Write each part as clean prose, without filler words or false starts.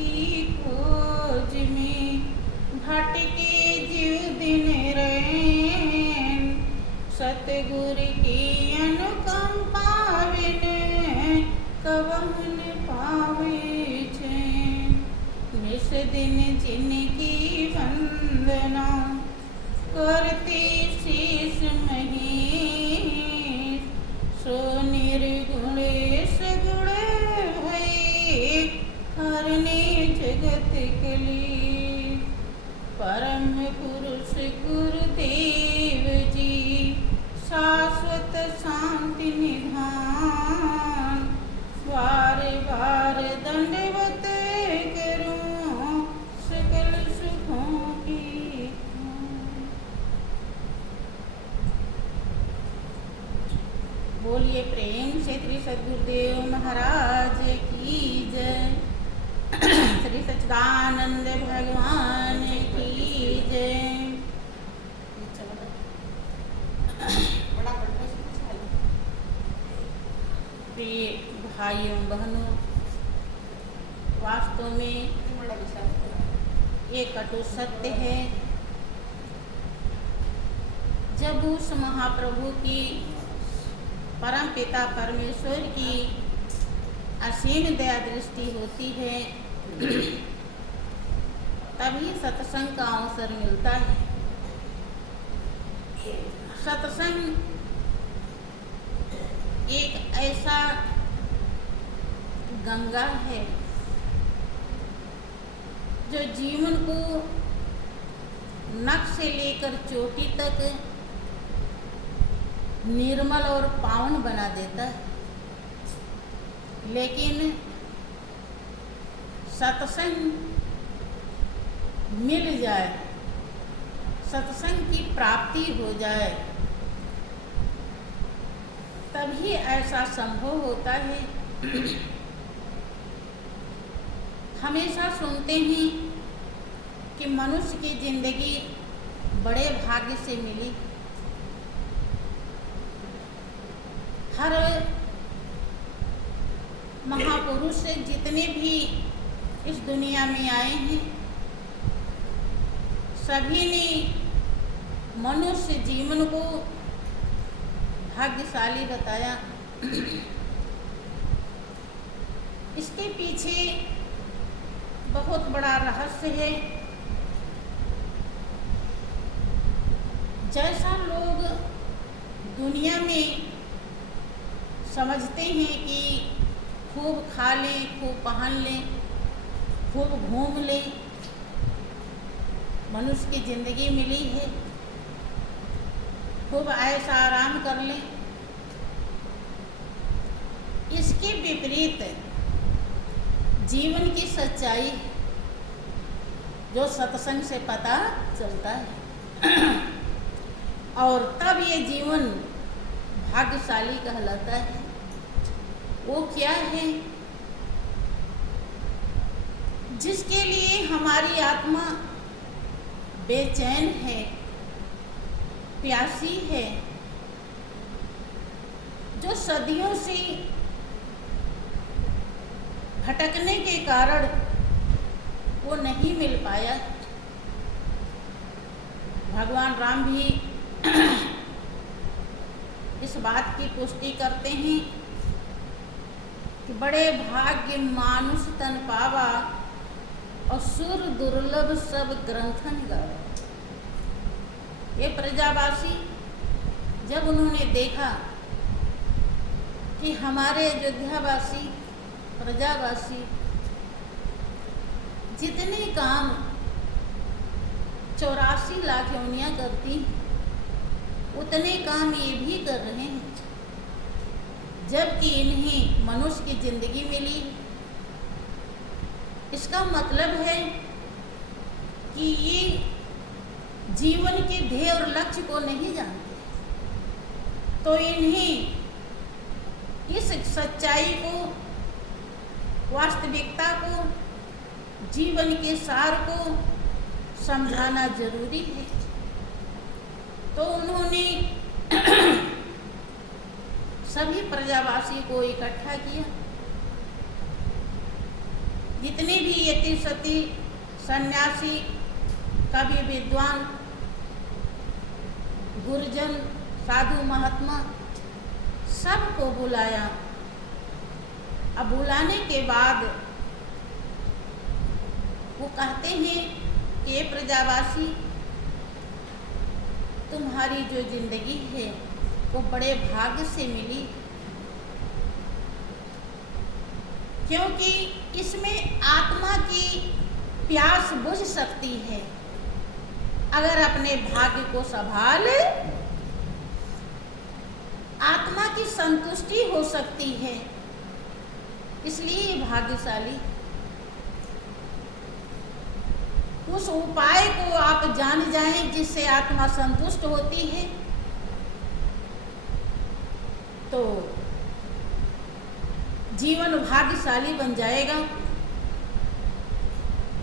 की खोज में भटके जीव दिन रैन। सतगुरु की अनुकंपा बिन कवन पावे चैन। निस दिन जिनकी वंदना करते शीस महेश। सो निर्गुण सगुण भये हरने जगत कलेश। परम पुरुष गुरुदेव जी शाश्वत शांति निधान। बार बार दंडवत करूं सकल सुखों की खान। बोलिए प्रेम से श्री सद्गुरुदेव महाराज की जय। श्री सच्चिदानंद भगवान की जय। प्रिय भाइयों बहनों, वास्तव में ये कटु सत्य है। जब उस महाप्रभु की परम पिता परमेश्वर की असीम दया दृष्टि होती है तभी सत्संग का अवसर मिलता है। सत्संग एक ऐसा गंगा है जो जीवन को नख से लेकर चोटी तक निर्मल और पावन बना देता है। लेकिन सत्संग मिल जाए, सत्संग की प्राप्ति हो जाए, तभी ऐसा संभव होता है। हमेशा सुनते हैं कि मनुष्य की जिंदगी बड़े भाग्य से मिली। हर महापुरुष जितने भी इस दुनिया में आए हैं, सभी ने मनुष्य जीवन को भाग्यशाली बताया। इसके पीछे बहुत बड़ा रहस्य है। जैसा लोग दुनिया में समझते हैं कि खूब खा लें, खूब पहन लें, खूब घूम लें, मनुष्य की ज़िंदगी मिली है, खूब ऐसा आराम कर लें, इसके विपरीत जीवन की सच्चाई जो सत्संग से पता चलता है और तब ये जीवन भाग्यशाली कहलाता है। वो क्या है? जिसके लिए हमारी आत्मा बेचैन है, प्यासी है, जो सदियों से भटकने के कारण वो नहीं मिल पाया। भगवान राम भी इस बात की पुष्टि करते हैं कि बड़े भाग्य मानुष तन पावा और सुर दुर्लभ सब ग्रंथन गावा। ये प्रजावासी जब उन्होंने देखा कि हमारे अयोध्यावासी प्रजावासी जितने काम 84 लाख योनियाँ करती उतने काम ये भी कर रहे हैं, जबकि इन्हें मनुष्य की जिंदगी मिली। इसका मतलब है कि ये जीवन के ध्येय और लक्ष्य को नहीं जानते, तो इन्हें इस सच्चाई को, वास्तविकता को, जीवन के सार को समझाना जरूरी है। तो उन्होंने सभी प्रजावासी को इकट्ठा किया। जितने भी यति सती सन्यासी कवि विद्वान गुरुजन साधु महात्मा सबको बुलाया। अब बुलाने के बाद वो कहते हैं कि ये प्रजावासी, तुम्हारी जो जिंदगी है वो बड़े भाग्य से मिली, क्योंकि इसमें आत्मा की प्यास बुझ सकती है अगर अपने भाग्य को संभाल, आत्मा की संतुष्टि हो सकती है, इसलिए भाग्यशाली। उस उपाय को आप जान जाएं जिससे आत्मा संतुष्ट होती है, तो जीवन भाग्यशाली बन जाएगा।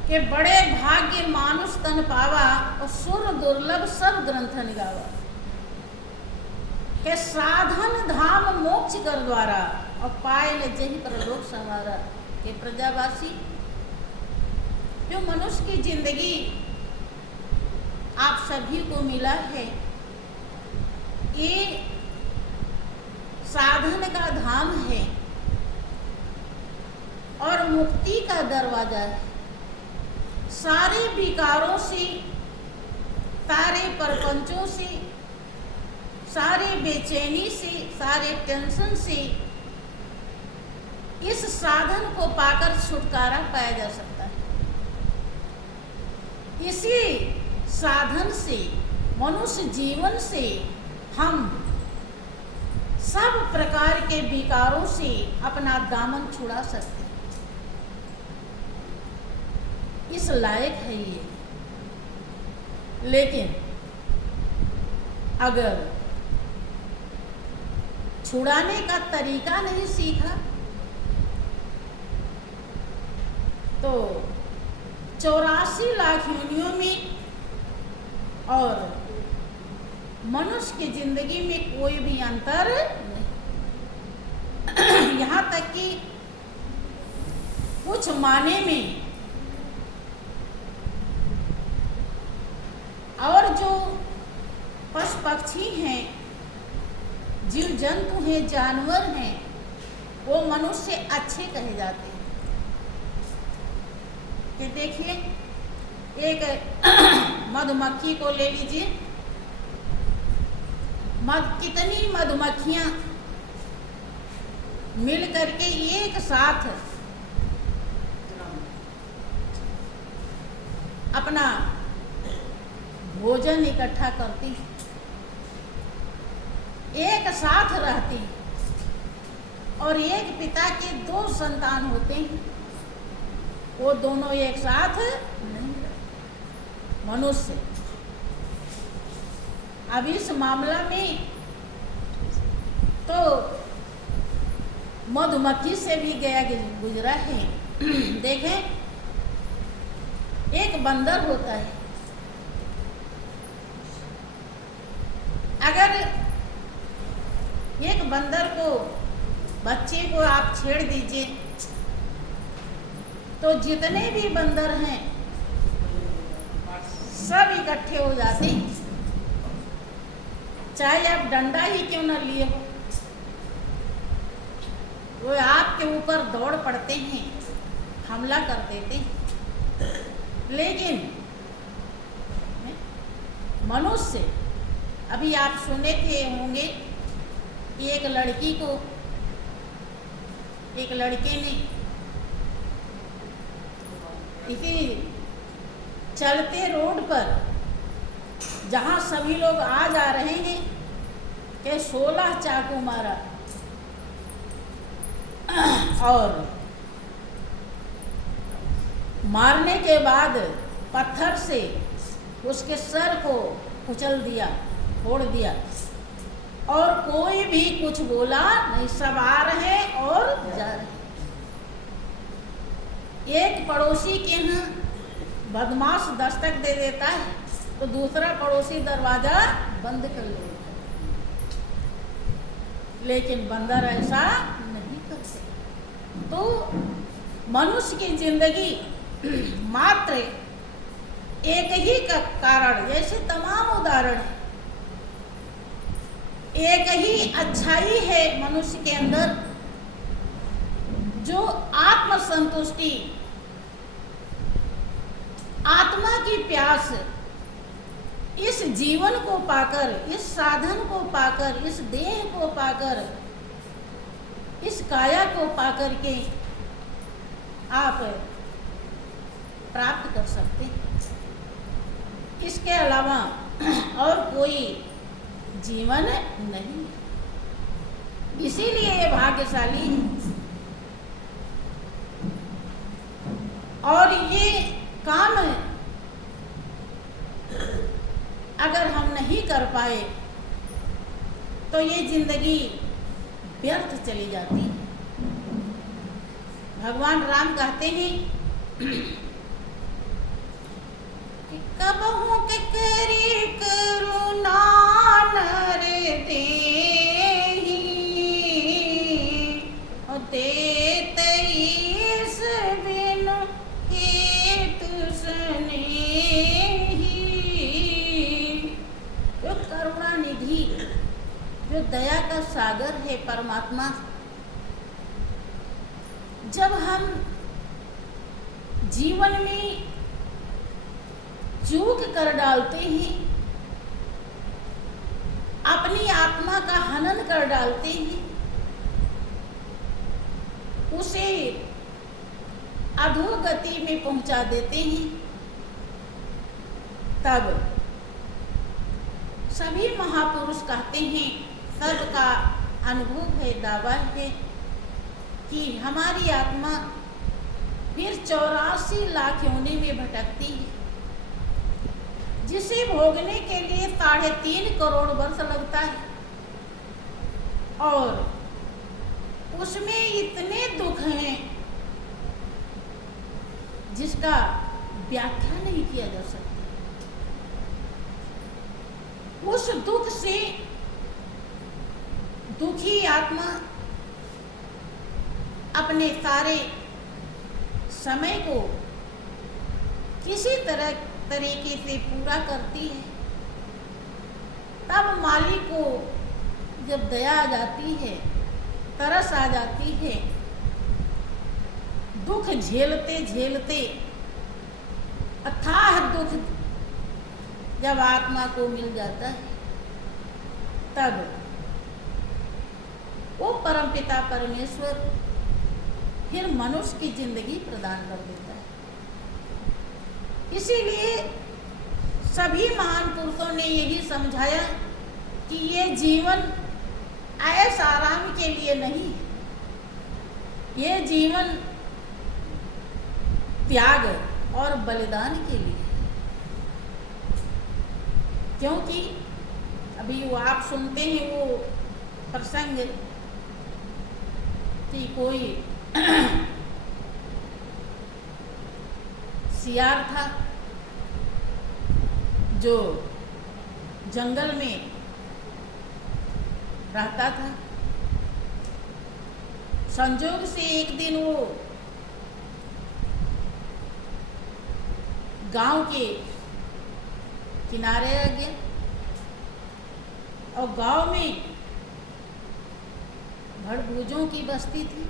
कि बड़े भाग्य मानुष तन पावा और सुर दुर्लभ सब ग्रंथन गावा। के साधन धाम मोक्ष कर द्वारा और पाए न जही परलोक संवारा। के प्रजावासी, जो मनुष्य की जिंदगी आप सभी को मिला है, ये साधन का धाम है और मुक्ति का दरवाजा है। सारे विकारों से, सारे प्रपंचों से, सारे बेचैनी से, सारे टेंशन से इस साधन को पाकर छुटकारा पाया जा सकता है। इसी साधन से, मनुष्य जीवन से हम सब प्रकार के विकारों से अपना दामन छुड़ा सकते हैं। इस लायक है ये। लेकिन अगर छुड़ाने का तरीका नहीं सीखा तो 84 लाख योनियों में और मनुष्य की जिंदगी में कोई भी अंतर नहीं। यहाँ तक कि कुछ माने में और जो पशु पक्षी हैं, जीव जंतु हैं, जानवर हैं, वो मनुष्य से अच्छे कहे जाते हैं। कि देखिए, एक मधुमक्खी को ले लीजिए। कितनी मधुमक्खियां मिल करके एक साथ अपना भोजन इकट्ठा करती, एक साथ रहती, और एक पिता के 2 संतान होते हैं, वो दोनों एक साथ नहीं रहते। मनुष्य अब इस मामला में तो मधुमक्खी से भी गया गुजरा है। देखें, एक बंदर होता है, अगर एक बंदर को, बच्चे को आप छेड़ दीजिए तो जितने भी बंदर हैं सब इकट्ठे हो जाते हैं, चाहे आप डंडा ही क्यों न लिए हो, वो आपके ऊपर दौड़ पड़ते हैं, हमला कर देते हैं। लेकिन मनुष्य, अभी आप सुने थे होंगे कि एक लड़की को एक लड़के ने इसी चलते रोड पर, जहाँ सभी लोग आ जा रहे हैं, के 16 चाकू मारा और मारने के बाद पत्थर से उसके सर को कुचल दिया, फोड़ दिया, और कोई भी कुछ बोला नहीं। सब आ रहे और जा रहे। एक पड़ोसी के यहाँ बदमाश दस्तक दे देता है तो दूसरा पड़ोसी दरवाजा बंद कर लेता है, लेकिन बंदर ऐसा नहीं करते। तो मनुष्य की जिंदगी मात्र एक ही का कारण, जैसे तमाम उदाहरण है, एक ही अच्छाई है मनुष्य के अंदर, जो आत्म संतुष्टि, आत्मा की प्यास, इस जीवन को पाकर, इस साधन को पाकर, इस देह को पाकर, इस काया को पाकर के आप प्राप्त कर सकते हैं। इसके अलावा और कोई जीवन नहीं है। इसीलिए ये भाग्यशाली है। और ये काम अगर हम नहीं कर पाए तो ये जिंदगी व्यर्थ चली जाती है। भगवान राम कहते हैं कि कबहू के करी करुणा नर देहि, और देत ईस बिनु हेतु स्नेहि। जो करुणा निधि, जो दया का सागर है परमात्मा, जब हम जीवन में चूक कर डालते हैं, अपनी आत्मा का हनन कर डालते हैं, उसे अधोगति में पहुंचा देते हैं, तब सभी महापुरुष कहते हैं, सबका अनुभव है, दावा है कि हमारी आत्मा फिर 84 लाख योनि में भटकती है, जिसे भोगने के लिए 3.5 करोड़ वर्ष लगता है, और उसमें इतने दुख हैं जिसका व्याख्या नहीं किया जा सकता। उस दुख से दुखी आत्मा अपने सारे समय को किसी तरीके से पूरा करती है। तब मालिक को जब दया आ जाती है, तरस आ जाती है, दुख झेलते झेलते अथाह दुख जब आत्मा को मिल जाता है, तब वो परमपिता परमेश्वर फिर मनुष्य की जिंदगी प्रदान कर देता है। इसीलिए सभी महान पुरुषों ने यही समझाया कि ये जीवन ऐश आराम के लिए नहीं, ये जीवन त्याग और बलिदान के लिए। क्योंकि अभी वो आप सुनते हैं वो प्रसंग कि कोई सियार था जो जंगल में रहता था। संजोग से एक दिन वो गांव के किनारे आ गया, और गांव में भड़भूजों की बस्ती थी,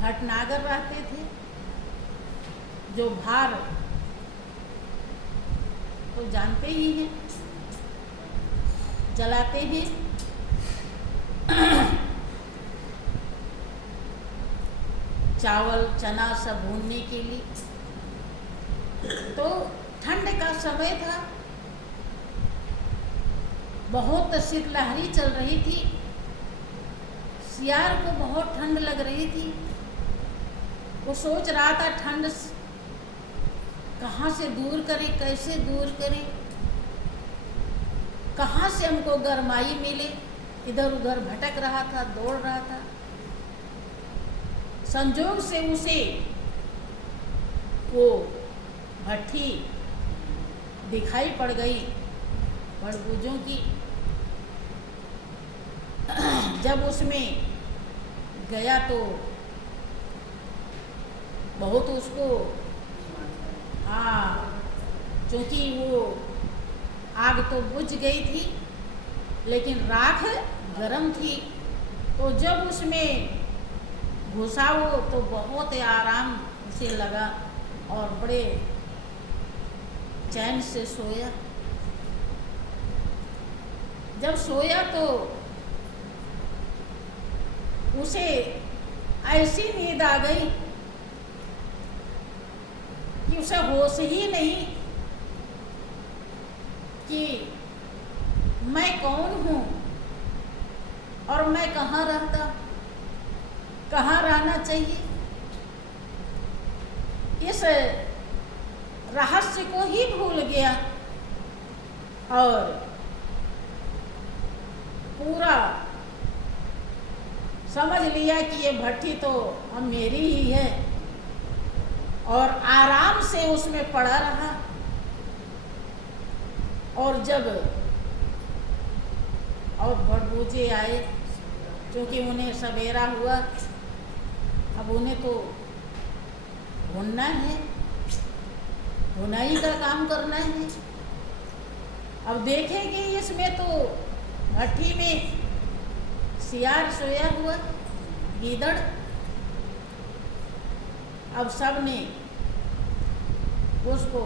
भटनागर रहते थे, जो भार तो जानते ही हैं, जलाते हैं। चावल चना सब भूनने के लिए। तो ठंड का समय था, बहुत शीतलहरी चल रही थी, सियार को बहुत ठंड लग रही थी। वो सोच रहा था ठंड कहाँ से दूर करें, कैसे दूर करें, कहाँ से हमको गरमाई मिले। इधर उधर भटक रहा था, दौड़ रहा था। संजोग से उसे वो भट्ठी दिखाई पड़ गई भड़भूजों की। जब उसमें गया तो बहुत उसको, हाँ, क्योंकि वो आग तो बुझ गई थी लेकिन राख गरम थी, तो जब उसमें घुसा वो तो बहुत आराम उसे लगा और बड़े चैन से सोया। जब सोया तो उसे ऐसी नींद आ गई कि उसे होश ही नहीं कि मैं कौन हूँ और मैं कहाँ रहता, कहाँ रहना चाहिए। इस रहस्य को ही भूल गया और पूरा समझ लिया कि ये भट्टी तो अब मेरी ही है और आराम से उसमें पड़ा रहा। और जब और भटबूझे आए, क्योंकि उन्हें सवेरा हुआ, अब उन्हें तो ढूंढना है, ढुनाई का काम करना है। अब देखेंगे इसमें तो भट्टी में सियार सोया हुआ, गीदड़। अब सब ने उसको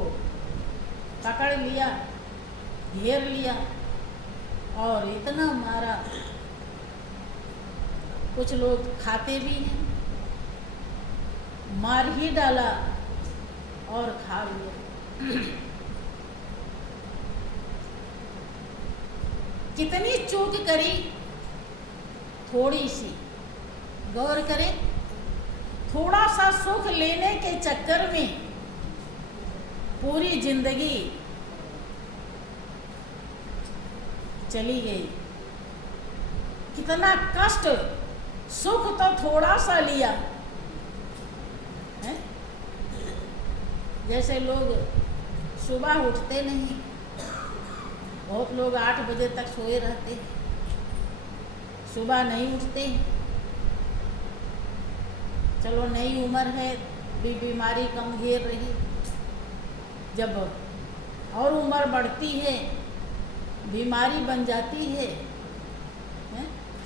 पकड़ लिया, घेर लिया और इतना मारा, कुछ लोग खाते भी हैं, मार ही डाला और खा लिया। कितनी चूक करी, थोड़ी सी गौर करें, थोड़ा सा सुख लेने के चक्कर में पूरी जिंदगी चली गई। कितना कष्ट, सुख तो थोड़ा सा लिया है? जैसे लोग सुबह उठते नहीं, बहुत लोग 8 बजे तक सोए रहते, सुबह नहीं उठते। चलो नई उम्र है, बीमारी कम घेर रही, जब और उम्र बढ़ती है बीमारी बन जाती है,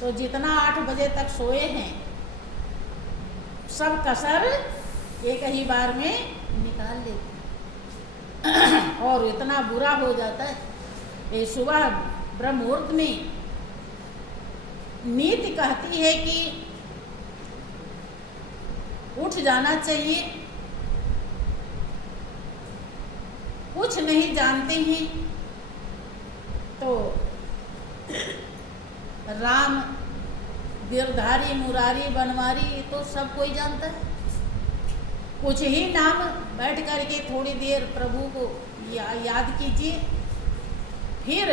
तो जितना 8 बजे तक सोए हैं सब कसर एक ही बार में निकाल लेते और इतना बुरा हो जाता है। ये सुबह ब्रह्म मुहूर्त में नीति कहती है कि उठ जाना चाहिए, कुछ नहीं जानते हैं तो राम, गिरधारी, मुरारी, बनवारी, ये तो सब कोई जानता है। कुछ ही नाम बैठ करके थोड़ी देर प्रभु को याद कीजिए, फिर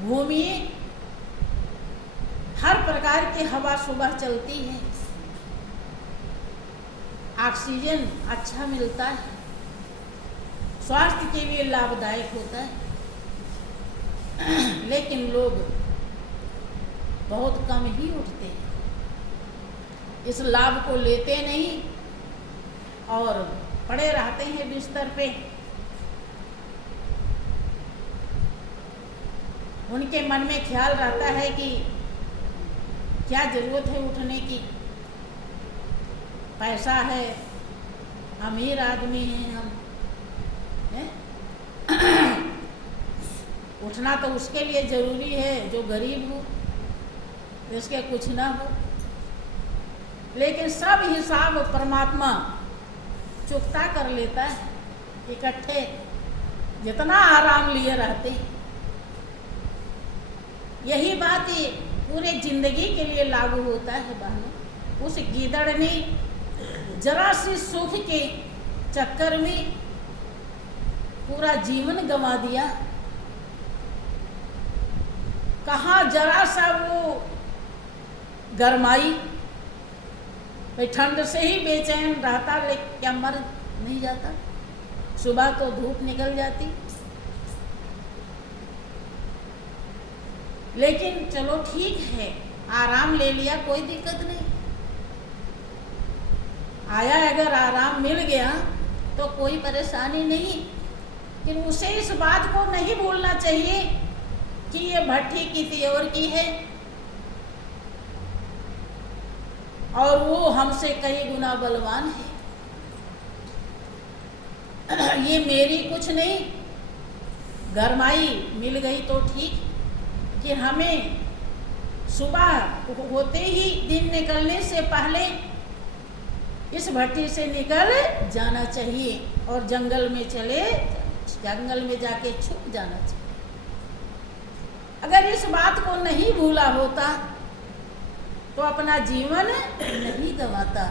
घूमिए। हर प्रकार की हवा सुबह चलती है, ऑक्सीजन अच्छा मिलता है, स्वास्थ्य के लिए लाभदायक होता है। लेकिन लोग बहुत कम ही उठते हैं, इस लाभ को लेते नहीं और पड़े रहते हैं बिस्तर पे। उनके मन में ख्याल रहता है कि क्या जरूरत है उठने की, पैसा है, अमीर आदमी हैं हम, है? उठना तो उसके लिए जरूरी है जो गरीब हो, जिसके कुछ ना हो। लेकिन सब हिसाब परमात्मा चुकता कर लेता है, इकट्ठे जितना आराम लिए रहते हैं। यही बात ये पूरे जिंदगी के लिए लागू होता है बहनों। उस गीदड़ ने जरा सी सुख के चक्कर में पूरा जीवन गंवा दिया। कहाँ जरा सा वो गरमाई, भाई ठंड से ही बेचैन रहता, लेकिन क्या मर नहीं जाता? सुबह तो धूप निकल जाती। लेकिन चलो ठीक है, आराम ले लिया, कोई दिक्कत नहीं, आया, अगर आराम मिल गया तो कोई परेशानी नहीं, लेकिन उसे इस बात को नहीं भूलना चाहिए कि ये भट्ठी किसी और की है और वो हमसे कई गुना बलवान है। ये मेरी कुछ नहीं, गरमाई मिल गई तो ठीक, कि हमें सुबह होते ही दिन निकलने से पहले इस भट्टी से निकल जाना चाहिए और जंगल में जाके छुप जाना चाहिए। अगर इस बात को नहीं भूला होता तो अपना जीवन नहीं गंवाता।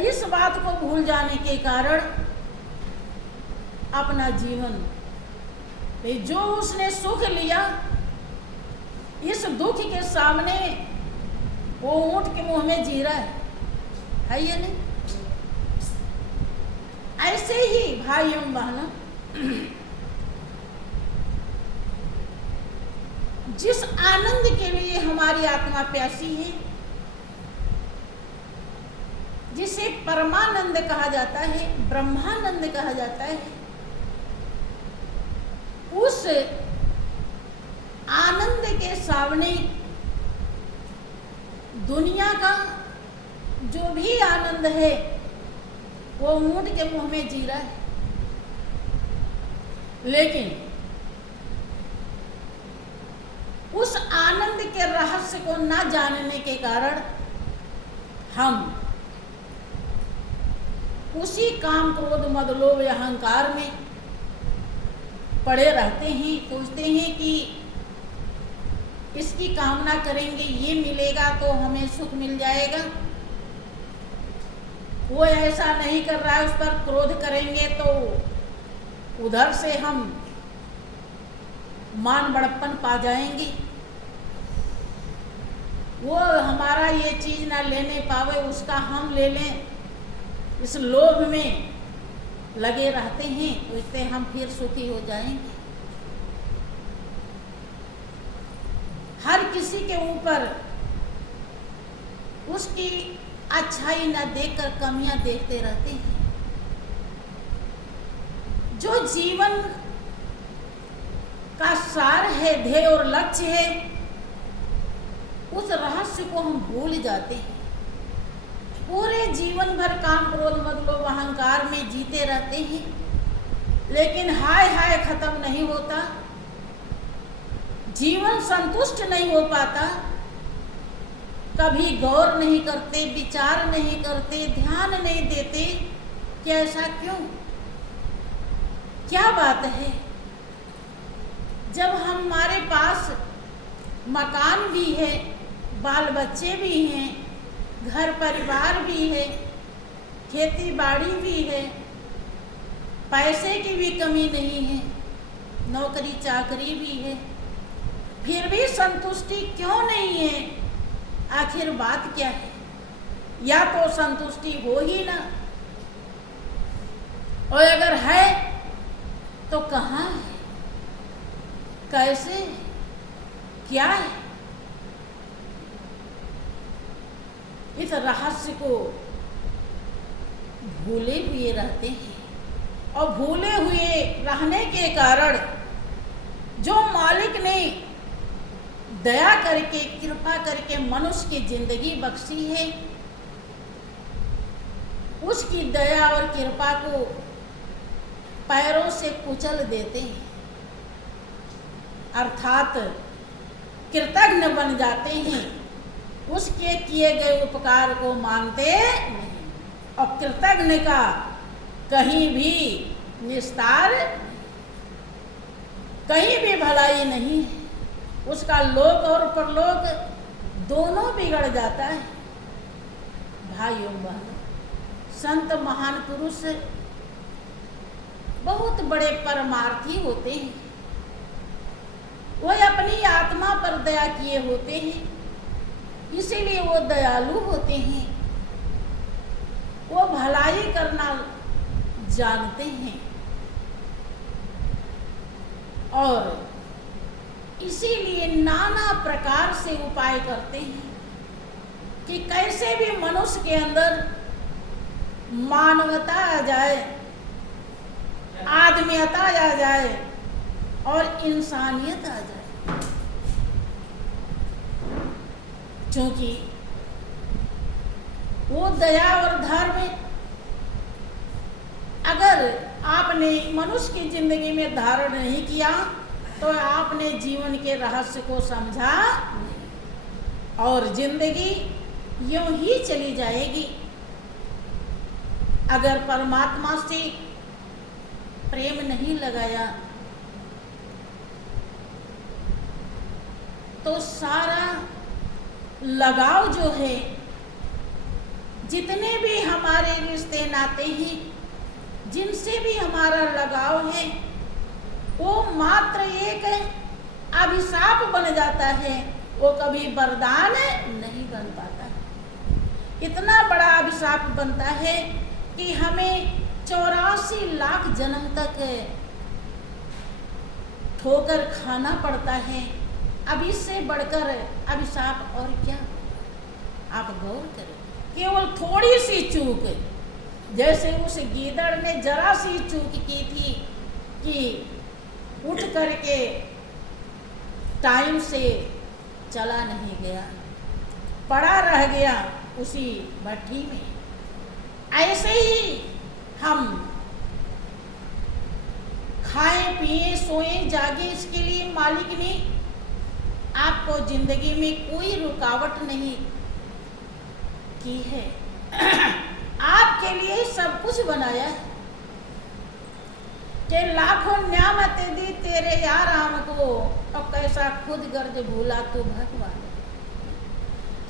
इस बात को भूल जाने के कारण अपना जीवन जो उसने सुख लिया, इस दुख के सामने वो ऊंट के मुंह में जी रहा है या नहीं? ऐसे ही भाइयों बहनों, जिस आनंद के लिए हमारी आत्मा प्यासी है, जिसे परमानंद कहा जाता है, ब्रह्मानंद कहा जाता है, उस आनंद के सामने दुनिया का जो भी आनंद है वो ऊंट के मुंह में जी रहा है। लेकिन उस आनंद के रहस्य को न जानने के कारण हम उसी काम, क्रोध, मद, लोभ, अहंकार में पड़े रहते हैं। सोचते हैं कि इसकी कामना करेंगे ये मिलेगा तो हमें सुख मिल जाएगा, वो ऐसा नहीं कर रहा है, उस पर क्रोध करेंगे तो उधर से हम मान बड़प्पन पा जाएंगे, वो हमारा ये चीज ना लेने पावे उसका हम ले लें, इस लोभ में लगे रहते हैं, तो इससे हम फिर सुखी हो जाएंगे। हर किसी के ऊपर उसकी अच्छाई न देखकर कमियां देखते रहते हैं। जो जीवन का सार है, ध्येय और लक्ष्य है, उस रहस्य को हम भूल जाते हैं। पूरे जीवन भर काम, क्रोध, मद, लोभ, अहंकार में जीते रहते हैं, लेकिन हाय हाय खत्म नहीं होता, जीवन संतुष्ट नहीं हो पाता। कभी गौर नहीं करते, विचार नहीं करते, ध्यान नहीं देते कि ऐसा क्यों, क्या बात है। जब हमारे पास मकान भी है, बाल बच्चे भी हैं, घर परिवार भी है, खेती बाड़ी भी है, पैसे की भी कमी नहीं है, नौकरी चाकरी भी है, फिर भी संतुष्टि क्यों नहीं है? आखिर बात क्या है? या तो संतुष्टि हो ही ना, और अगर है तो कहाँ है, कैसे, क्या है? इस रहस्य को भूले हुए रहते हैं, और भूले हुए रहने के कारण जो मालिक ने दया करके, कृपा करके मनुष्य की जिंदगी बख्शी है, उसकी दया और कृपा को पैरों से कुचल देते हैं, अर्थात कृतज्ञ बन जाते हैं, उसके किए गए उपकार को मानते नहीं, और कृतज्ञ का कहीं भी निस्तार, कहीं भी भलाई नहीं है, उसका लोक और परलोक दोनों बिगड़ जाता है। भाइयों बहनों, संत महान पुरुष बहुत बड़े परमार्थी होते हैं, वो अपनी आत्मा पर दया किए होते हैं, इसीलिए वो दयालु होते हैं, वो भलाई करना जानते हैं, और इसीलिए नाना प्रकार से उपाय करते हैं कि कैसे भी मनुष्य के अंदर मानवता आ जाए, आदमियता आ जाए और इंसानियत आ जाए। क्योंकि वो दया और धर्म अगर आपने मनुष्य की जिंदगी में धारण नहीं किया तो आपने जीवन के रहस्य को समझा और जिंदगी यूं ही चली जाएगी। अगर परमात्मा से प्रेम नहीं लगाया तो सारा लगाव जो है, जितने भी हमारे रिश्ते नाते हैं, जिनसे भी हमारा लगाव है, वो मात्र एक अभिशाप बन जाता है, वो कभी वरदान नहीं बन पाता। इतना बड़ा अभिशाप बनता है कि हमें 84 लाख जन्म तक ठोकर खाना पड़ता है। अब इससे बढ़कर अभिशाप और क्या? आप गौर करें, केवल थोड़ी सी चूक, जैसे उस गीदड़ ने जरा सी चूक की थी कि उठ करके टाइम से चला नहीं गया, पड़ा रह गया उसी भट्टी में। ऐसे ही हम खाएं पिए सोएं जागे, इसके लिए मालिक ने आपको जिंदगी में कोई रुकावट नहीं की है। आपके लिए सब कुछ बनाया है कि लाखों न्यामतें दी तेरे यार हमको, और कैसा खुद गर्ज भूला तू भगवान।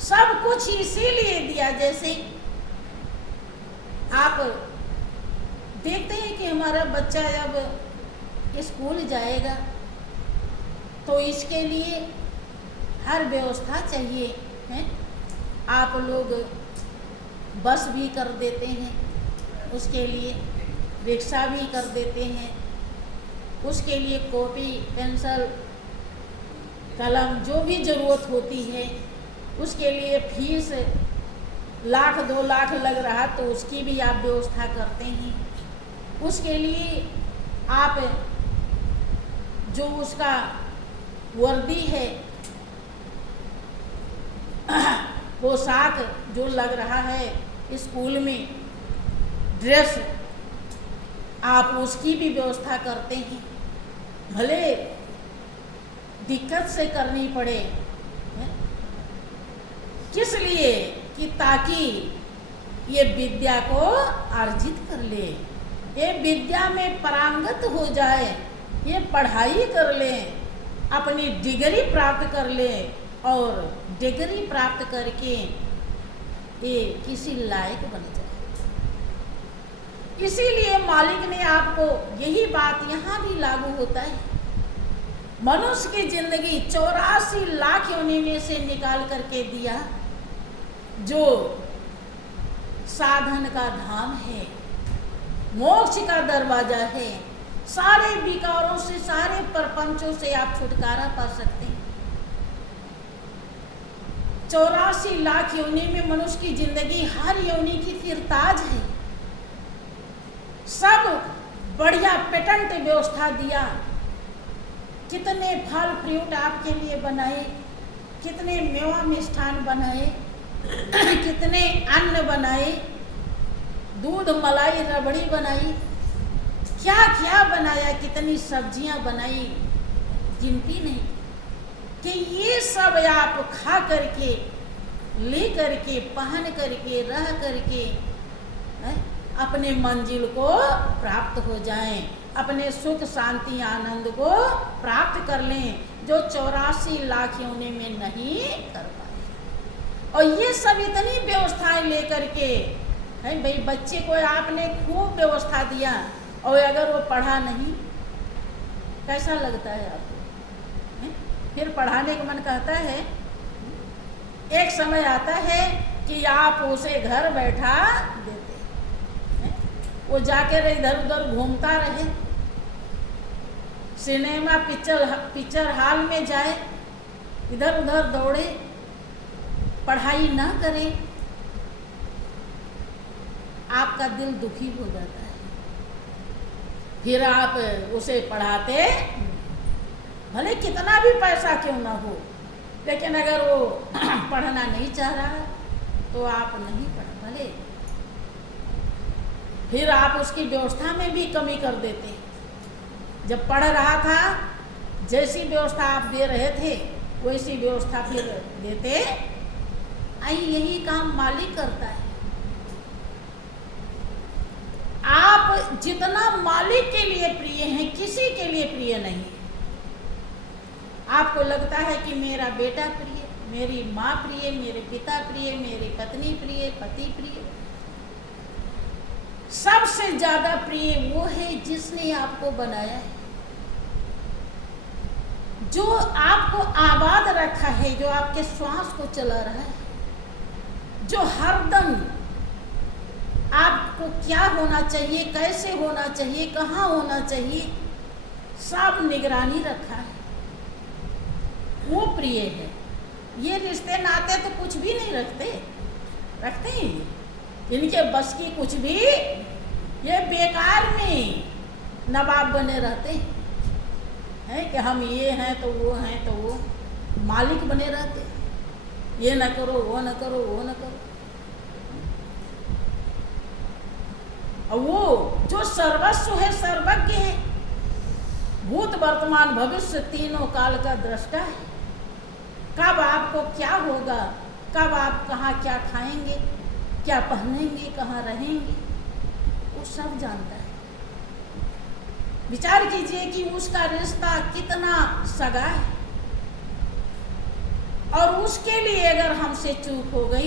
सब कुछ इसीलिए दिया, जैसे आप देखते हैं कि हमारा बच्चा जब स्कूल जाएगा तो इसके लिए हर व्यवस्था चाहिए है। आप लोग बस भी कर देते हैं, उसके लिए रिक्शा भी कर देते हैं, उसके लिए कॉपी पेंसिल कलम जो भी ज़रूरत होती है, उसके लिए फीस 1 लाख 2 लाख लग रहा तो उसकी भी आप व्यवस्था करते हैं। उसके लिए आप जो उसका वर्दी है, पोशाक जो लग रहा है स्कूल में, ड्रेस, आप उसकी भी व्यवस्था करते हैं। भले दिक्कत से करनी पड़े, किस लिए? कि ताकि ये विद्या को अर्जित कर ले, ये विद्या में पारंगत हो जाए, ये पढ़ाई कर ले, अपनी डिग्री प्राप्त कर ले और डिग्री प्राप्त करके ये किसी लायक बन जाए। इसीलिए मालिक ने आपको यही बात यहाँ भी लागू होता है। मनुष्य की जिंदगी 84 लाख योनि में से निकाल करके दिया, जो साधन का धाम है, मोक्ष का दरवाजा है। सारे विकारों से, सारे प्रपंचों से आप छुटकारा पा सकते हैं। 84 लाख योनि में मनुष्य की जिंदगी, हर योनि की तिरताज है। सब बढ़िया पेटेंट व्यवस्था दिया, कितने फल फ्रूट आपके लिए बनाए, कितने मेवा मिष्ठान बनाए, कितने अन्न बनाए, दूध मलाई रबड़ी बनाई, क्या क्या बनाया, कितनी सब्जियां बनाई, गिनती नहीं। कि ये सब आप खा करके, ले करके, पहन करके, रह करके अपने मंजिल को प्राप्त हो जाएं, अपने सुख शांति आनंद को प्राप्त कर लें, जो 84 लाख योनि में नहीं कर पाए। और ये सब इतनी व्यवस्थाएं लेकर के है भाई, बच्चे को आपने खूब व्यवस्था दिया और अगर वो पढ़ा नहीं, कैसा लगता है आपको? फिर पढ़ाने का मन कहता है। एक समय आता है कि आप उसे घर बैठा देते हैं, वो जाकर इधर उधर घूमता रहे, सिनेमा पिक्चर हॉल में जाए, इधर उधर दौड़े, पढ़ाई ना करे। आपका दिल दुखी हो जाता है, फिर आप उसे पढ़ाते, भले कितना भी पैसा क्यों ना हो, लेकिन अगर वो पढ़ना नहीं चाह रहा तो आप नहीं पढ़, भले फिर आप उसकी व्यवस्था में भी कमी कर देते। जब पढ़ रहा था जैसी व्यवस्था आप दे रहे थे वैसी व्यवस्था फिर देते। यही काम मालिक करता है। आप जितना मालिक के लिए प्रिय हैं किसी के लिए प्रिय नहीं। आपको लगता है कि मेरा बेटा प्रिय, मेरी माँ प्रिय, मेरे पिता प्रिय, मेरी पत्नी प्रिय, पति प्रिय, सबसे ज्यादा प्रिय वो है जिसने आपको बनाया है, जो आपको आबाद रखा है, जो आपके श्वास को चला रहा है, जो हरदम आपको क्या होना चाहिए, कैसे होना चाहिए, कहाँ होना चाहिए, सब निगरानी रखा है, वो प्रिय है। ये रिश्ते नाते तो कुछ भी नहीं रखते हैं, इनके बस की कुछ भी, ये बेकार में नवाब बने रहते हैं कि हम ये हैं तो वो मालिक बने रहते, ये न करो, वो न करो, वो न करो। और वो जो सर्वस्व है, सर्वज्ञ है, भूत वर्तमान भविष्य तीनों काल का दृष्टा है, कब आपको क्या होगा, कब आप कहाँ क्या खाएंगे, क्या पहनेंगे, कहाँ रहेंगे, वो सब जानता है। विचार कीजिए कि उसका रिश्ता कितना सगा है, और उसके लिए अगर हमसे चूक हो गई